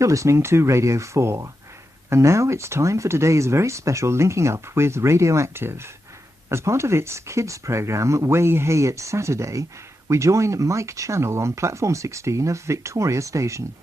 You're listening to Radio 4. And now it's time for today's very special linking up with Radioactive. As part of its kids programme, Way Hey It's Saturday, we join Mike Channell on platform 16 of Victoria Station.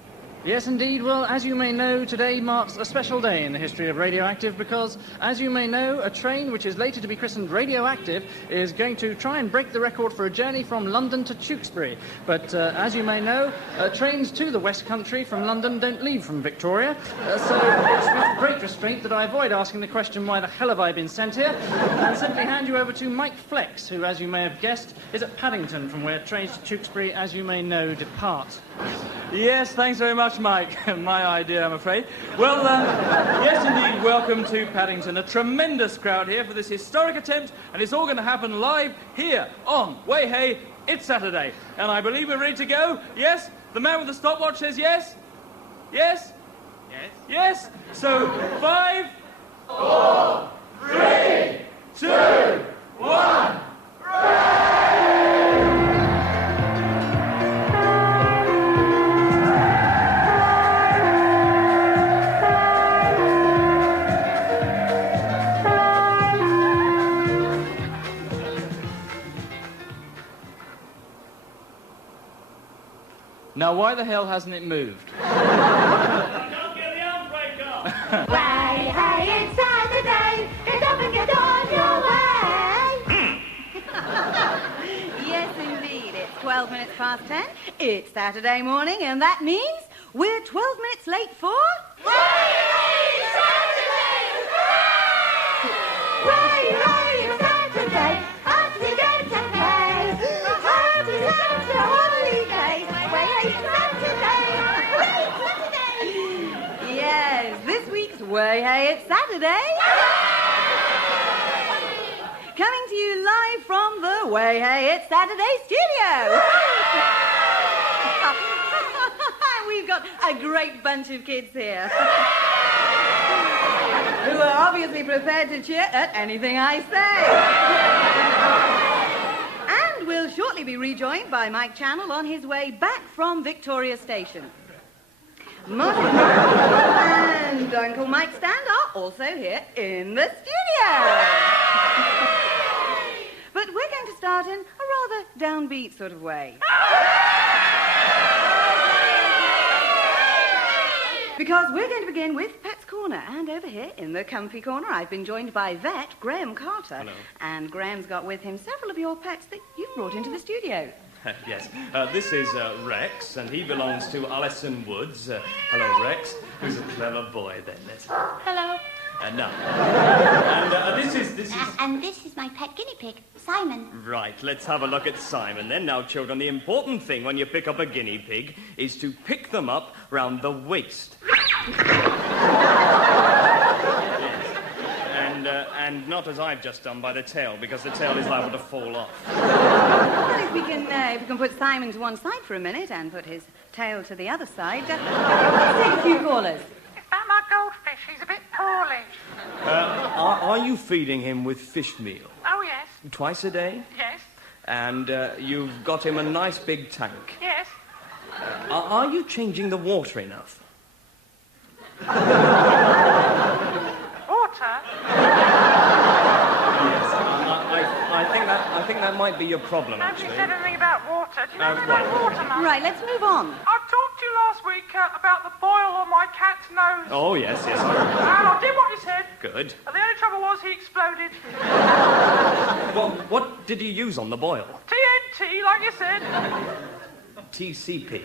Yes, indeed. Well, as you may know, today marks a special day in the history of Radioactive because, as you may know, a train which is later to be christened Radioactive is going to try and break the record for a journey from London to Tewkesbury. But, as you may know, trains to the West Country from London don't leave from Victoria. So it's with great restraint that I avoid asking the question, why the hell have I been sent here? And simply hand you over to Mike Flex, who, as you may have guessed, is at Paddington, from where trains to Tewkesbury, as you may know, depart. Yes, thanks very much, Mike. My idea, I'm afraid. Well, yes, indeed, welcome to Paddington. A tremendous crowd here for this historic attempt, and it's all going to happen live here on Way Hey, It's Saturday. And I believe we're ready to go. Yes? The man with the stopwatch says yes? Yes? Yes. Yes? So, 5, 4, 3, 2, 1, Now, why the hell hasn't it moved? Don't get the handbrake off. Way, hey, it's Saturday. Get up and get on your way. Yes, indeed. It's 12 minutes past 10. It's Saturday morning, and that means we're 12 minutes late for... Way, hey, it's Saturday. Way, hey, it's Saturday. Up to get to play. Happy Saturday, holiday. Way, hey, it's Saturday. Way, it's Saturday. Yes, this week's Way Hey It's Saturday. Coming to you live from the Way Hey It's Saturday studio. We've got a great bunch of kids here who are obviously prepared to cheer at anything I say. And we'll shortly be rejoined by Mike Channell on his way back from Victoria Station. Martin and Uncle Mike Stand are also here in the studio. But we're going to start in a rather downbeat sort of way. Because we're going to begin with Pet's Corner. And over here in the comfy corner, I've been joined by vet Graham Carter. Hello. And Graham's got with him several of your pets that you've brought into the studio. Yes. This is Rex, and he belongs to Alison Woods. Hello, Rex, who's a clever boy, then. Hello. No. And this is... And this is my pet guinea pig, Simon. Right, let's have a look at Simon then. Now, children, the important thing when you pick up a guinea pig is to pick them up round the waist. And not as I've just done by the tail, because the tail is liable to fall off. Well, if we can put Simon to one side for a minute and put his tail to the other side, let's take a few callers. Is that my goldfish? He's a bit poorly. Are you feeding him with fish meal? Oh, yes. Twice a day? Yes. And you've got him a nice big tank? Yes. Are you changing the water enough? Water? Yes, I think that might be your problem, Nobody actually. said anything about water. Do you know anything well. about water, Mum? Right, let's move on. I talked to you last week about the boil on my cat's nose. Oh, yes. And I did what you said. Good. And the only trouble was he exploded. Well, what did you use on the boil? TNT, like you said. TCP.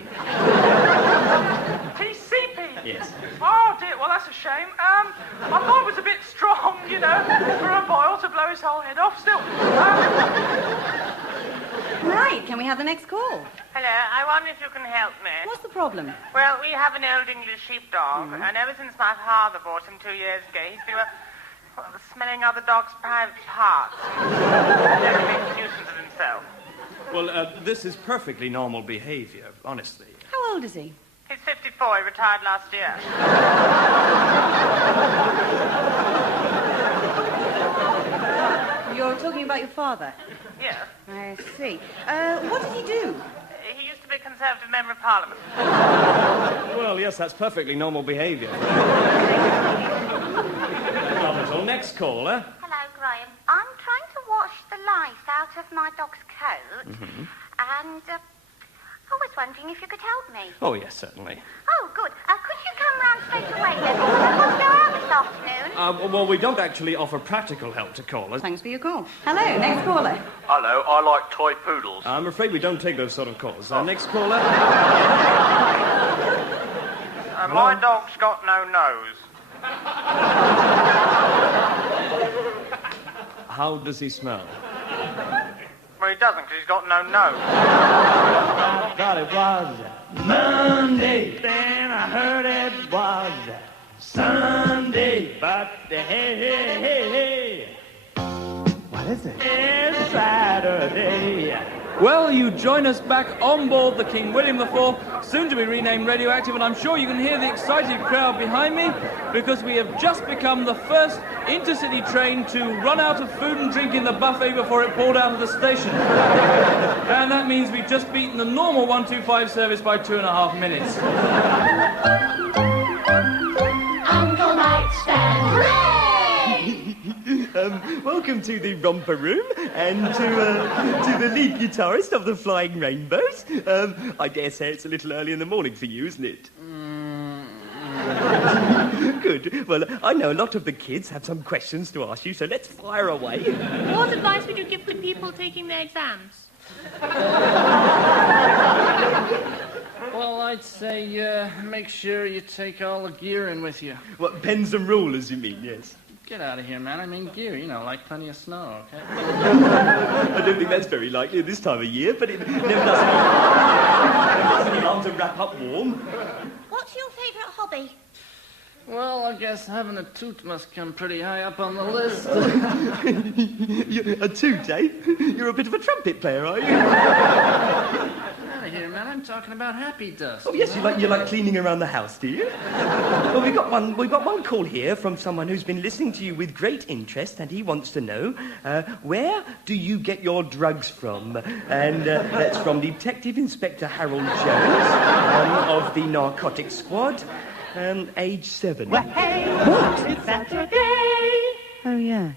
TCP? Yes. Oh, dear. Well, that's a shame. I thought it was a bit strong, you know, for a boil to blow his whole head off. Still. Right, can we have the next call? Hello, I wonder if you can help me. What's the problem? Well, we have an old English sheepdog, and ever since my father bought him 2 years ago, he's been smelling other dogs' private parts. He makes a nuisance of himself. Well, this is perfectly normal behavior, honestly. How old is he? He's 54. He retired last year. You're talking about your father? Yes. I see. What did he do? He used to be Conservative Member of Parliament. Well, yes, that's perfectly normal behaviour. Not at all. Next caller. Hello, Graham. I'm trying to wash the lice out of my dog's coat, and I was wondering if you could help me. Oh, yes, certainly. Oh, good. Could you come round straight away then? Because I must go out this afternoon. Well, we don't actually offer practical help to callers. Thanks for your call. Hello, next caller. Hello, I like toy poodles. I'm afraid we don't take those sort of calls. Next caller. My dog's got no nose. How does he smell? Well, he doesn't, because he's got no nose. I thought it was Monday, then I heard it was Sunday, but hey, what is it? It's Saturday. Well, you join us back on board the King William IV, soon to be renamed Radioactive, and I'm sure you can hear the excited crowd behind me, because we have just become the first intercity train to run out of food and drink in the buffet before it pulled out of the station. And that means we've just beaten the normal 125 service by 2.5 minutes. Uncle Mike stands. Welcome to the romper room and to the lead guitarist of the Flying Rainbows. I dare say it's a little early in the morning for you, isn't it? Good. Well, I know a lot of the kids have some questions to ask you, so let's fire away. What advice would you give to people taking their exams? Well, I'd say make sure you take all the gear in with you. What, pens and rulers, you mean, yes? Get out of here, man. I mean gear, you know, like plenty of snow, okay? I don't think that's very likely at this time of year, but it never does any harm to wrap up warm. What's your favourite hobby? Well, I guess having a toot must come pretty high up on the list. A toot, eh? You're a bit of a trumpet player, are you? Get out of here, man. I'm talking about happy dust. Oh, yes, you like cleaning around the house, do you? Well, we've got one call here from someone who's been listening to you with great interest, and he wants to know, where do you get your drugs from? And that's from Detective Inspector Harold Jones of the Narcotics Squad, age 7. Well, hey, what? It's Saturday. Oh, yeah.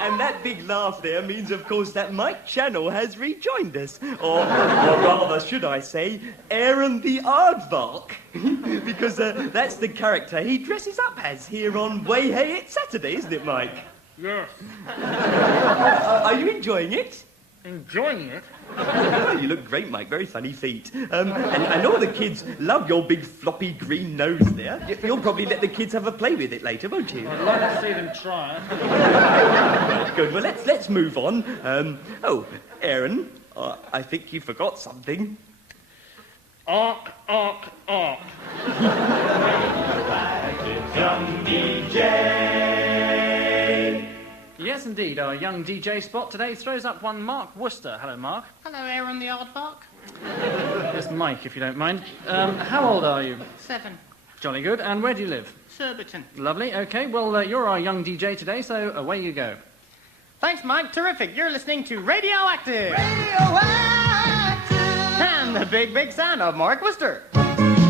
And that big laugh there means, of course, that Mike Channel has rejoined us. Or rather, should I say, Aaron the Aardvark. Because that's the character he dresses up as here on Way Hey It's Saturday, isn't it, Mike? Yes. Are you enjoying it? Enjoying it? Oh, you look great, Mike. Very funny feet. And all the kids love your big floppy green nose there. You'll probably let the kids have a play with it later, won't you? I'd like to see them try. Good. Well, let's move on. Aaron, I think you forgot something. Ark, ark, ark. Young DJ. Yes, indeed. Our young DJ spot today throws up one Mark Worcester. Hello, Mark. Hello, Aaron the Aardvark. Yes, Mike, if you don't mind. How old are you? 7. Jolly good. And where do you live? Surbiton. Lovely. Okay, well, you're our young DJ today, so away you go. Thanks, Mike. Terrific. You're listening to Radioactive. Radioactive. And the big, big sound of Mark Worcester.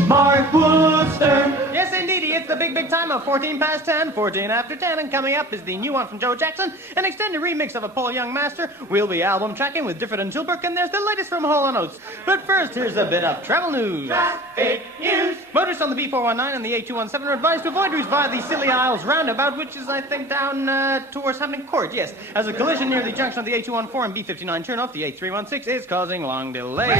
Mark Worcester. Yes, indeedy. It's the big, big time of 14 past 10, 14 after 10. And coming up is the new one from Joe Jackson, an extended remix of a Paul Young master. We'll be album tracking with Difford and Tilbrook, and there's the latest from Hall & Oates. But first, here's a bit of travel news. Traffic news. Motorists on the B419 and the A217 are advised to avoid routes via the Scilly Isles roundabout, which is, I think, down towards Hampton Court, yes. As a collision near the junction of the A214 and B59 turnoff, the A316 is causing long delays.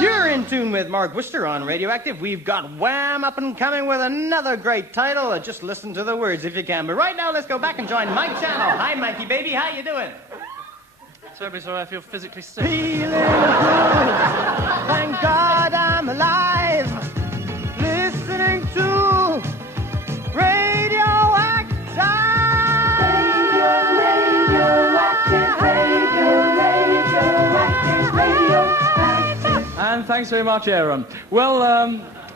You're in tune with Mark Worcester on Radioactive. We've got Wham up and coming with another great title. Just listen to the words if you can. But right now, let's go back and join Mike Channel. Hi, Mikey, baby. How you doing? Terribly sorry, I feel physically sick. Feeling good. Thank God I'm alive. Listening to Radioactive. And thanks very much, Aaron. Well,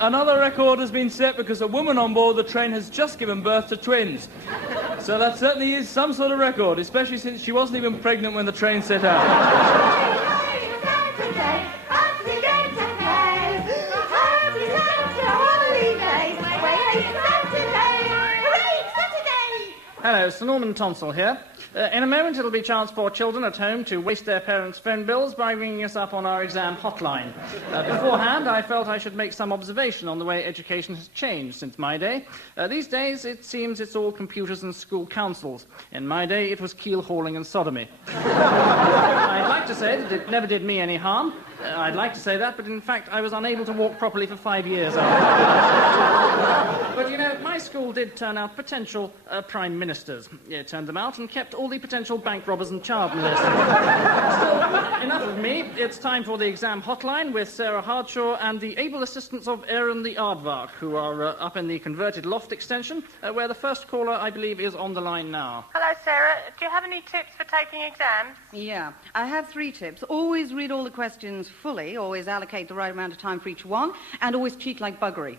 another record has been set because a woman on board the train has just given birth to twins. So that certainly is some sort of record, especially since she wasn't even pregnant when the train set out. Saturday, off we go to play. Happy Santa holiday. Way Saturday. Hooray, Saturday! Hello, Sir Norman Tonsel here. In a moment, it'll be a chance for children at home to waste their parents' phone bills by ringing us up on our exam hotline. Beforehand, I felt I should make some observation on the way education has changed since my day. These days, it seems it's all computers and school councils. In my day, it was keel hauling and sodomy. I'd like to say that it never did me any harm. I'd like to say that, but in fact, I was unable to walk properly for 5 years after. But, you know, my school did turn out potential prime ministers. It turned them out and kept all the potential bank robbers and child molesters. Still, enough of me. It's time for the exam hotline with Sarah Hardshaw and the able assistants of Aaron the Aardvark, who are up in the converted loft extension, where the first caller, I believe, is on the line now. Hello, Sarah. Do you have any tips for taking exams? Yeah, I have 3 tips. Always read all the questions fully, always allocate the right amount of time for each one, and always cheat like buggery.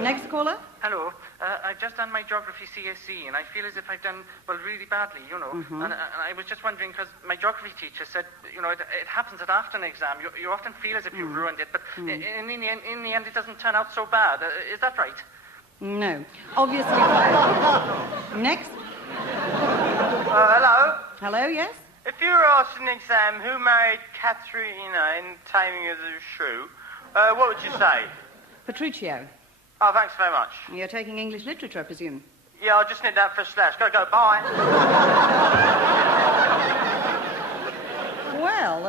Next caller? Hello. I've just done my geography CSE, and I feel as if I've done, well, really badly, you know. Mm-hmm. And I was just wondering, because my geography teacher said, you know, it happens that after an exam, you often feel as if you've ruined it, but in the end, it doesn't turn out so bad. Is that right? No. Obviously no. Next? Hello? Hello, yes? If you were asked in an exam who married Katharina in Taming of the Shrew, what would you say? Petruchio. Oh, thanks very much. You're taking English literature, I presume? Yeah, I'll just need that for a slash. Go, bye. Well,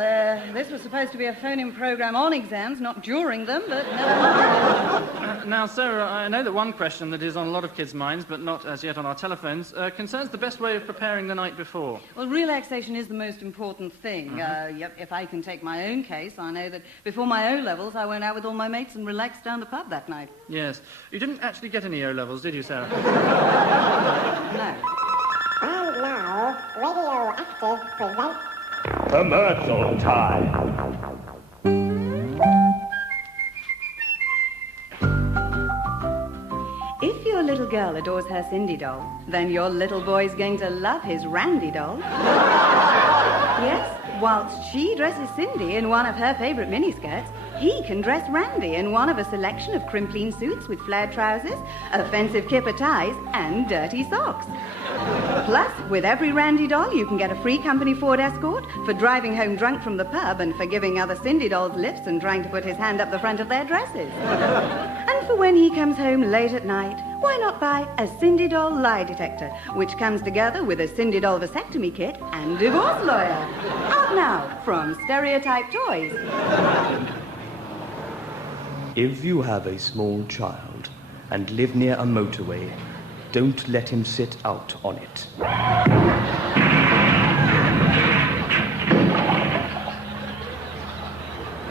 this was supposed to be a phone-in program on exams, not during them, but never mind. Now, Sarah, I know that one question that is on a lot of kids' minds, but not as yet on our telephones, concerns the best way of preparing the night before. Well, relaxation is the most important thing. If I can take my own case, I know that before my O-levels, I went out with all my mates and relaxed down the pub that night. Yes. You didn't actually get any O-levels, did you, Sarah? No. And now, Radioactive presents... Commercial time. If your little girl adores her Cindy doll, then your little boy's going to love his Randy doll. Yes, whilst she dresses Cindy in one of her favourite miniskirts, he can dress Randy in one of a selection of crimpline suits with flared trousers, offensive kipper ties, and dirty socks. Plus, with every Randy doll, you can get a free company Ford Escort for driving home drunk from the pub and for giving other Cindy dolls lifts and trying to put his hand up the front of their dresses. And for when he comes home late at night, why not buy a Cindy doll lie detector, which comes together with a Cindy doll vasectomy kit and divorce lawyer. Out now from Stereotype Toys. If you have a small child and live near a motorway, don't let him sit out on it.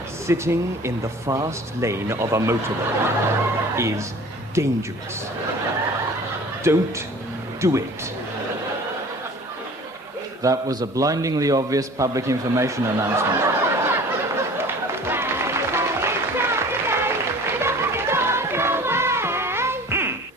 Sitting in the fast lane of a motorway is dangerous. Don't do it. That was a blindingly obvious public information announcement.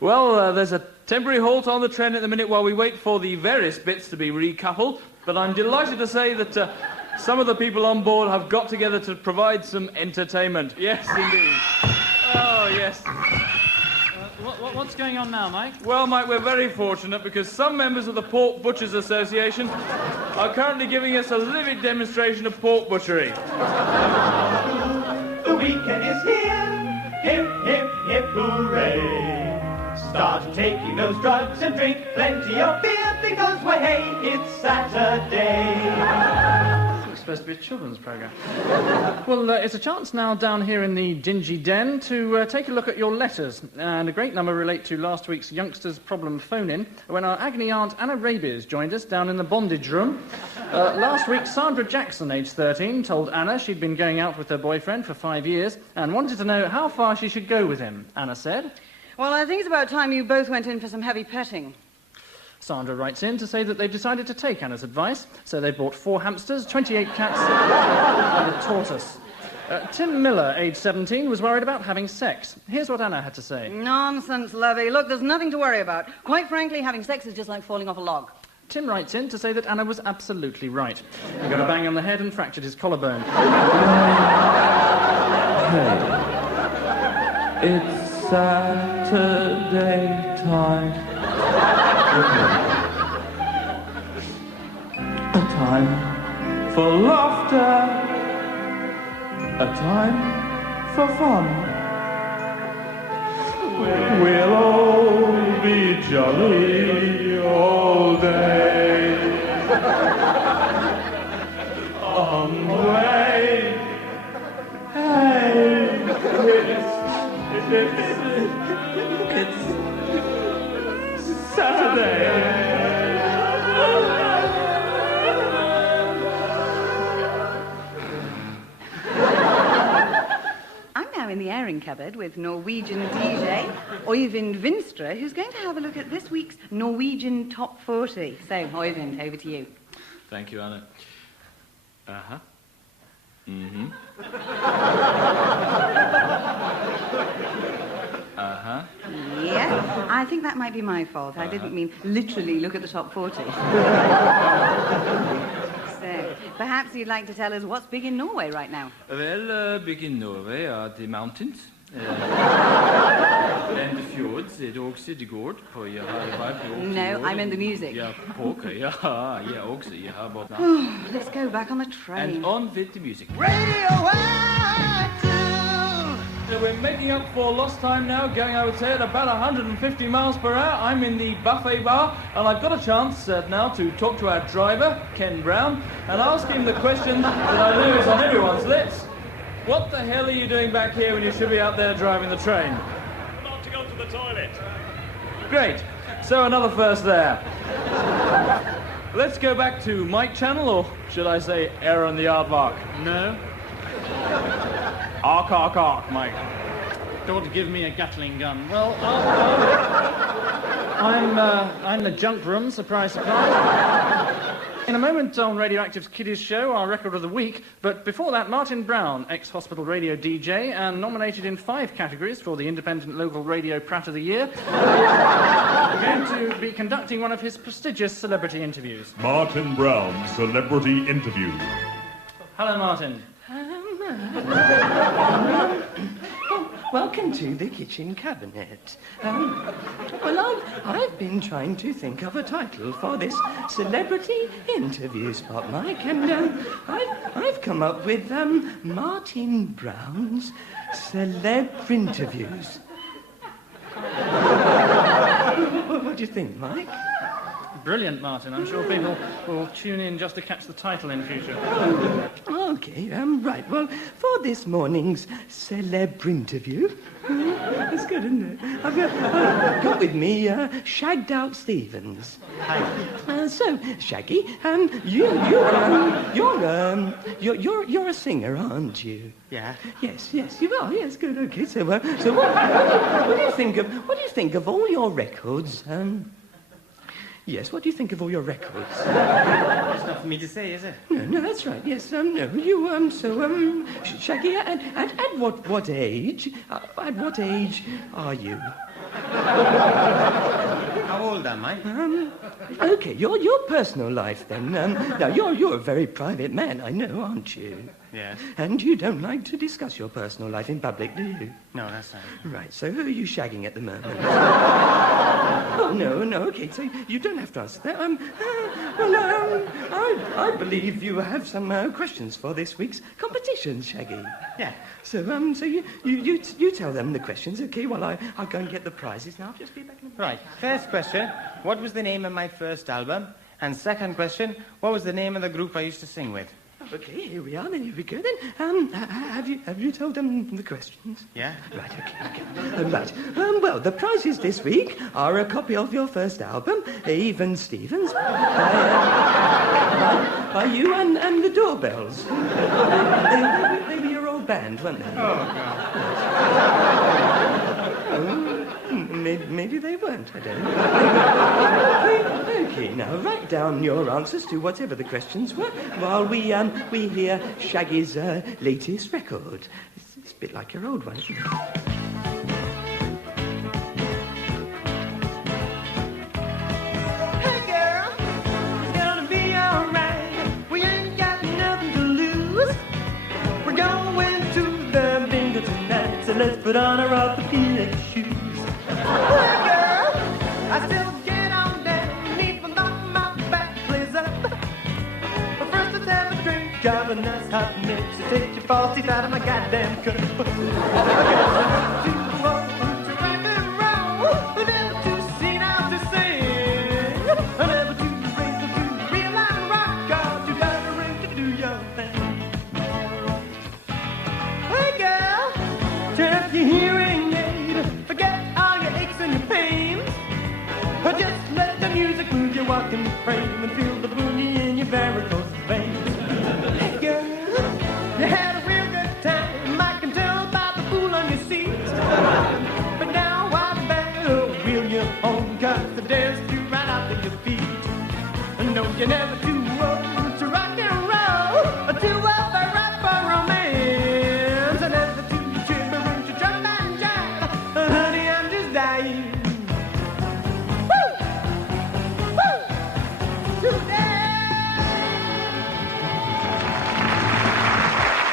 Well, there's a temporary halt on the train at the minute while we wait for the various bits to be recoupled, but I'm delighted to say that some of the people on board have got together to provide some entertainment. Yes, indeed. Oh, yes. What's going on now, Mike? Well, Mike, we're very fortunate because some members of the Pork Butchers Association are currently giving us a livid demonstration of pork butchery. The weekend is here. Hip, hip, hip, hooray. Start taking those drugs and drink plenty of beer because, why, hey, it's Saturday. It's supposed to be a children's programme. Well, it's a chance now down here in the dingy den to take a look at your letters. And a great number relate to last week's youngsters' problem phone-in when our agony aunt Anna Rabies joined us down in the bondage room. Last week, Sandra Jackson, aged 13, told Anna she'd been going out with her boyfriend for 5 years and wanted to know how far she should go with him. Anna said, Well, I think it's about time you both went in for some heavy petting. Sandra writes in to say that they've decided to take Anna's advice, so they bought 4 hamsters, 28 cats, and a tortoise. Tim Miller, aged 17, was worried about having sex. Here's what Anna had to say. Nonsense, Lovey. Look, there's nothing to worry about. Quite frankly, having sex is just like falling off a log. Tim writes in to say that Anna was absolutely right. He got a bang on the head and fractured his collarbone. Hey, it's Saturday time. A time for laughter. A time for fun. We'll all be jolly all day. On the way. Hey, it's Saturday. In the airing cupboard with Norwegian DJ Øyvind Vinstra, who's going to have a look at this week's Norwegian Top 40. So, Øyvind, over to you. Thank you, Anna. Uh-huh. Mm-hmm. Uh-huh. Yeah, I think that might be my fault. I didn't mean literally look at the top 40. So, perhaps you'd like to tell us what's big in Norway right now. Well, big in Norway are the mountains. And the fjords, det är också det går på No, I meant the music. Yeah, okay, yeah, also, yeah, but Let's go back on the train. And on with the music. Radioactive! So we're making up for lost time now, going, I would say, at about 150 miles per hour. I'm in the buffet bar, and I've got a chance now to talk to our driver, Ken Brown, and ask him the question that I know is on everyone's lips. What the hell are you doing back here when you should be out there driving the train? About to go to the toilet. Great. So another first there. Let's go back to Mike Channel, or should I say error on the aardvark? No. Ark, Mike. Don't give me a Gatling gun. Well, I'm in the junk room, surprise, surprise. In a moment on Radioactive's Kiddies Show, our record of the week, but before that, Martin Brown, ex-hospital radio DJ and nominated in 5 categories for the Independent Local Radio Prat of the Year, going to be conducting one of his prestigious celebrity interviews. Martin Brown, celebrity interview. Hello, Martin. Welcome to the kitchen cabinet. Well, I've been trying to think of a title for this celebrity interview spot, Mike, and I've come up with Martin Brown's Celeb Interviews. What do you think, Mike? Brilliant, Martin. I'm sure people will tune in just to catch the title in future. Okay, right. Well, for this morning's celeb interview, that's good, isn't it? I've got with me Shagged Out Stevens. Hi. So, Shaggy, you're a singer, aren't you? Yeah. Yes, you are. Yes, good. Okay. So what do you think of all your records? Yes, what do you think of all your records? It's not for me to say, is it? No, that's right. Yes, no, you, Shaggy, at what age? At what age are you? How old am I? Okay, your personal life then. Now you're a very private man, I know, aren't you? Yes. And you don't like to discuss your personal life in public, do you? No, that's not. Right. So who are you shagging at the moment? Oh no. Okay, so you don't have to answer that. I believe you have some questions for this week's competition, Shaggy. Yeah. So you tell them the questions, okay? While I'll go and get the prizes. Now, I'll just be back in a minute. Right. First question, what was the name of my first album? And second question, what was the name of the group I used to sing with? Okay, here we are. Then here we go. Then have you told them the questions? Yeah. Right. Okay. Right. Well, the prizes this week are a copy of your first album, Even Stevens, by you and the Doorbells. They were your old band, weren't they? Oh God. maybe they weren't, I don't know. Okay, now write down your answers to whatever the questions were while we hear Shaggy's latest record. It's a bit like your old one, isn't it? Hey girl, it's gonna be alright. We ain't got nothing to lose. We're going to the bingo tonight, so let's put on our orthopedic shoes. Hey girl, I still get on down, even though my back plays up. But first let's have a drink of a nice hot mix to take your false teeth out of my goddamn cup. Hearing aid, forget all your aches and your pains. Or just let the music move you walking the frame and feel the boogie in your varicose veins. Hey girl, you had a real good time. I can tell by the fool on your seat. But now I better wheel you home, 'cause the dance flew right out of your feet. No, you're never too old to rock and roll, or too old for rock for romance, and never too gibbering to jump and jive. Honey, I'm just dying. Woo! Woo! Today!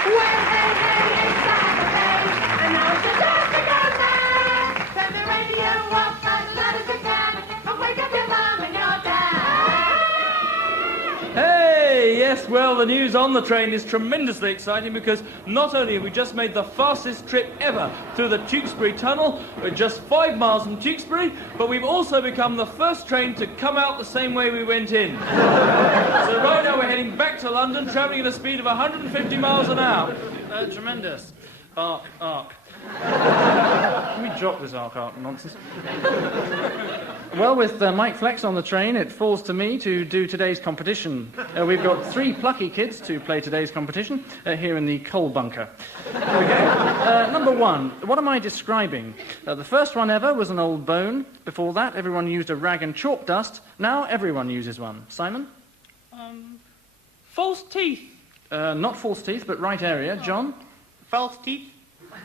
Well, hey, hey, it's Saturday, and now it's your time to go back. Turn the radio off as loud as you can, and wake up your mom and your dad. Hey, yes, well, the news on the train is tremendously exciting because not only have we just made the fastest trip ever through the Tewkesbury Tunnel, just 5 miles from Tewkesbury, but we've also become the first train to come out the same way we went in. So right now we're heading back to London, travelling at a speed of 150 miles an hour. Tremendous. Arc. Can we drop this arc nonsense? Well, with Mike Flex on the train, it falls to me to do today's competition. We've got 3 plucky kids to play today's competition here in the coal bunker. Here we go. Number 1, what am I describing? The first one ever was an old bone. Before that, everyone used a rag and chalk dust. Now everyone uses one. Simon? False teeth. Not false teeth, but right area. John? False teeth.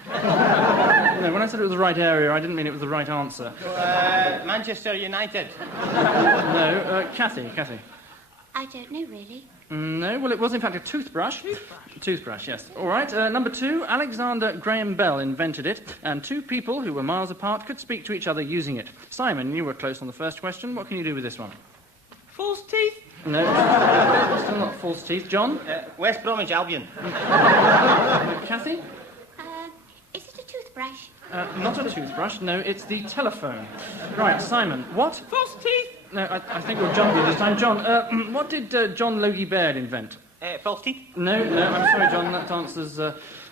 No, when I said it was the right area, I didn't mean it was the right answer. Manchester United. No, Kathy. I don't know, really. No, well, it was in fact a toothbrush. Toothbrush, yes. All right, number 2, Alexander Graham Bell invented it, and 2 people who were miles apart could speak to each other using it. Simon, you were close on the first question. What can you do with this one? False teeth. No, still not false teeth. John? West Bromwich Albion. Kathy? Is it a toothbrush? Not a toothbrush, no, it's the telephone. Right, Simon, what? False teeth. No, I think we'll John do this time. John, what did John Logie Baird invent? False teeth. No, I'm sorry, John, that answer's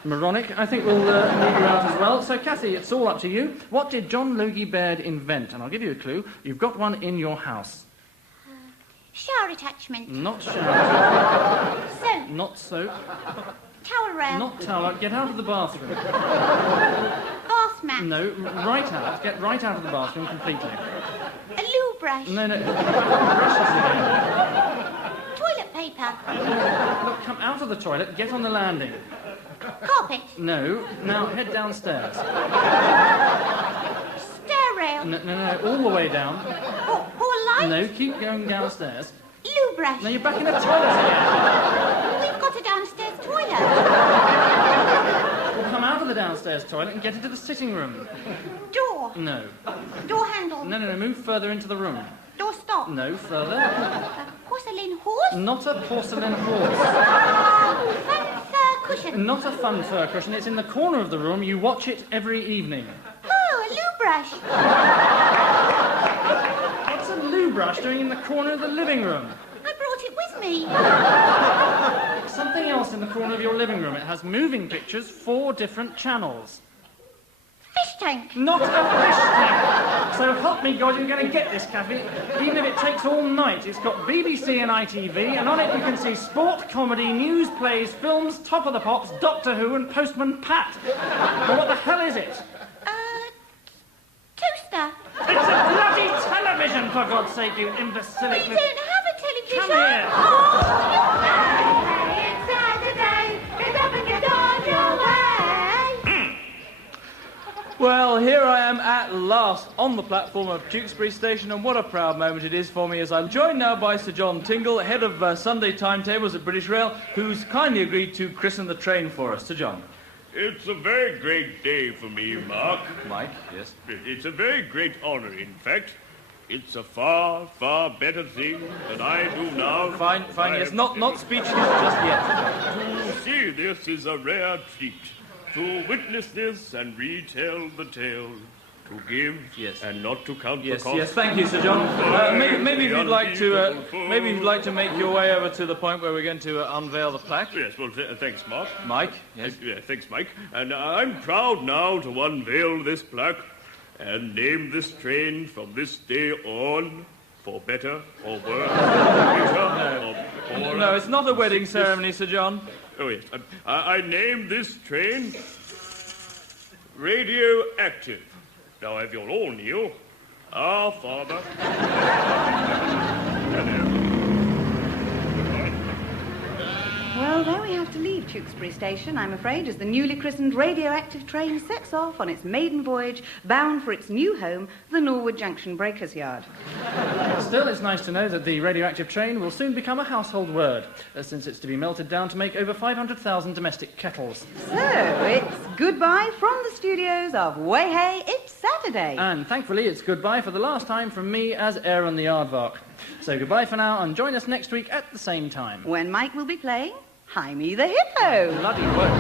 moronic. I think we'll leave you out as well. So, Kathy, it's all up to you. What did John Logie Baird invent? And I'll give you a clue. You've got one in your house. Shower attachment. Not shower. Soap. Not soap. Towel rail. Not towel. Get out of the bathroom. Bath mat. No, right out. Get right out of the bathroom completely. A loo brush. No. Brushes again. Toilet paper. Look, come out of the toilet. Get on the landing. Carpet. No. Now head downstairs. Stair rail. No. All the way down. Hall light. No, keep going downstairs. Loo brush. No, you're back in the toilet again. We've got a downstairs toilet. Well, come out of the downstairs toilet and get into the sitting room. Door. No. Door handle. No. Move further into the room. Door stop. No, further. A porcelain horse. Not a porcelain horse. Fun fur cushion. Not a fun fur cushion. It's in the corner of the room. You watch it every evening. Oh, a loo brush. What's a loo brush doing in the corner of the living room? I brought it with me. Something else in the corner of your living room. It has moving pictures, 4 different channels. Fish tank. Not a fish tank. So help me God, you're going to get this, Kathy. Even if it takes all night. It's got BBC and ITV, and on it you can see sport, comedy, news, plays, films, Top of the Pops, Doctor Who, and Postman Pat. Well, what the hell is it? Toaster. It's a bloody television, for God's sake, you imbecilic... We don't have a television. Come here. Hey, it's Saturday. Get up and get on your way. Well, here I am at last on the platform of Tewkesbury Station, and what a proud moment it is for me as I'm joined now by Sir John Tingle, head of Sunday timetables at British Rail, who's kindly agreed to christen the train for us. Sir John. It's a very great day for me, Mark. Mike, yes. It's a very great honor, in fact. It's a far, far better thing than I do now. Fine, yes. Not speechless just yet. To see this is a rare treat. To witness this and retell the tale. To give and not to count the cost. Yes, thank you, Sir John. Maybe if you'd like to make your way over to the point where we're going to unveil the plaque. Yes, well, thanks, Mark. Mike, yes. Thanks, Mike. And I'm proud now to unveil this plaque and name this train from this day on for better or worse. No, it's not a wedding ceremony, Sir John. Oh, yes. I name this train Radioactive. Now, if you'll all kneel, Our Father. Well, there we have to leave Tewkesbury Station, I'm afraid, as the newly christened radioactive train sets off on its maiden voyage, bound for its new home, the Norwood Junction Breakers Yard. Still, it's nice to know that the radioactive train will soon become a household word, since it's to be melted down to make over 500,000 domestic kettles. So, it's goodbye from the studios of Way Hey, It's Saturday. And thankfully, it's goodbye for the last time from me as Aaron the Aardvark. So goodbye for now, and join us next week at the same time. When Mike will be playing Jaime the Hippo. Bloody word.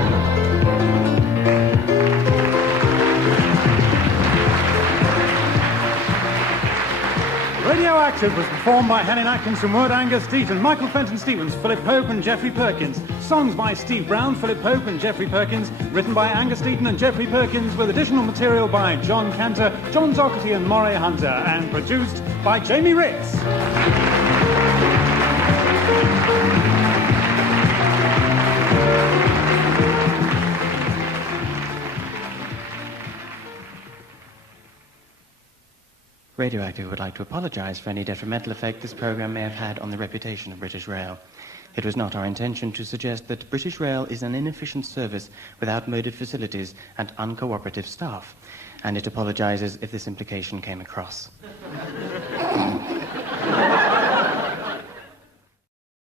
Radioactive was performed by Helen Atkinson, Word Angus Deaton, Michael Fenton Stevens, Philip Pope and Geoffrey Perkins. Songs by Steve Brown, Philip Pope and Geoffrey Perkins, written by Angus Deaton and Geoffrey Perkins, with additional material by John Cantor, John Docherty and Moray Hunter, and produced by Jamie Ritz. Radioactive would like to apologise for any detrimental effect this programme may have had on the reputation of British Rail. It was not our intention to suggest that British Rail is an inefficient service without motive facilities and uncooperative staff, and it apologises if this implication came across.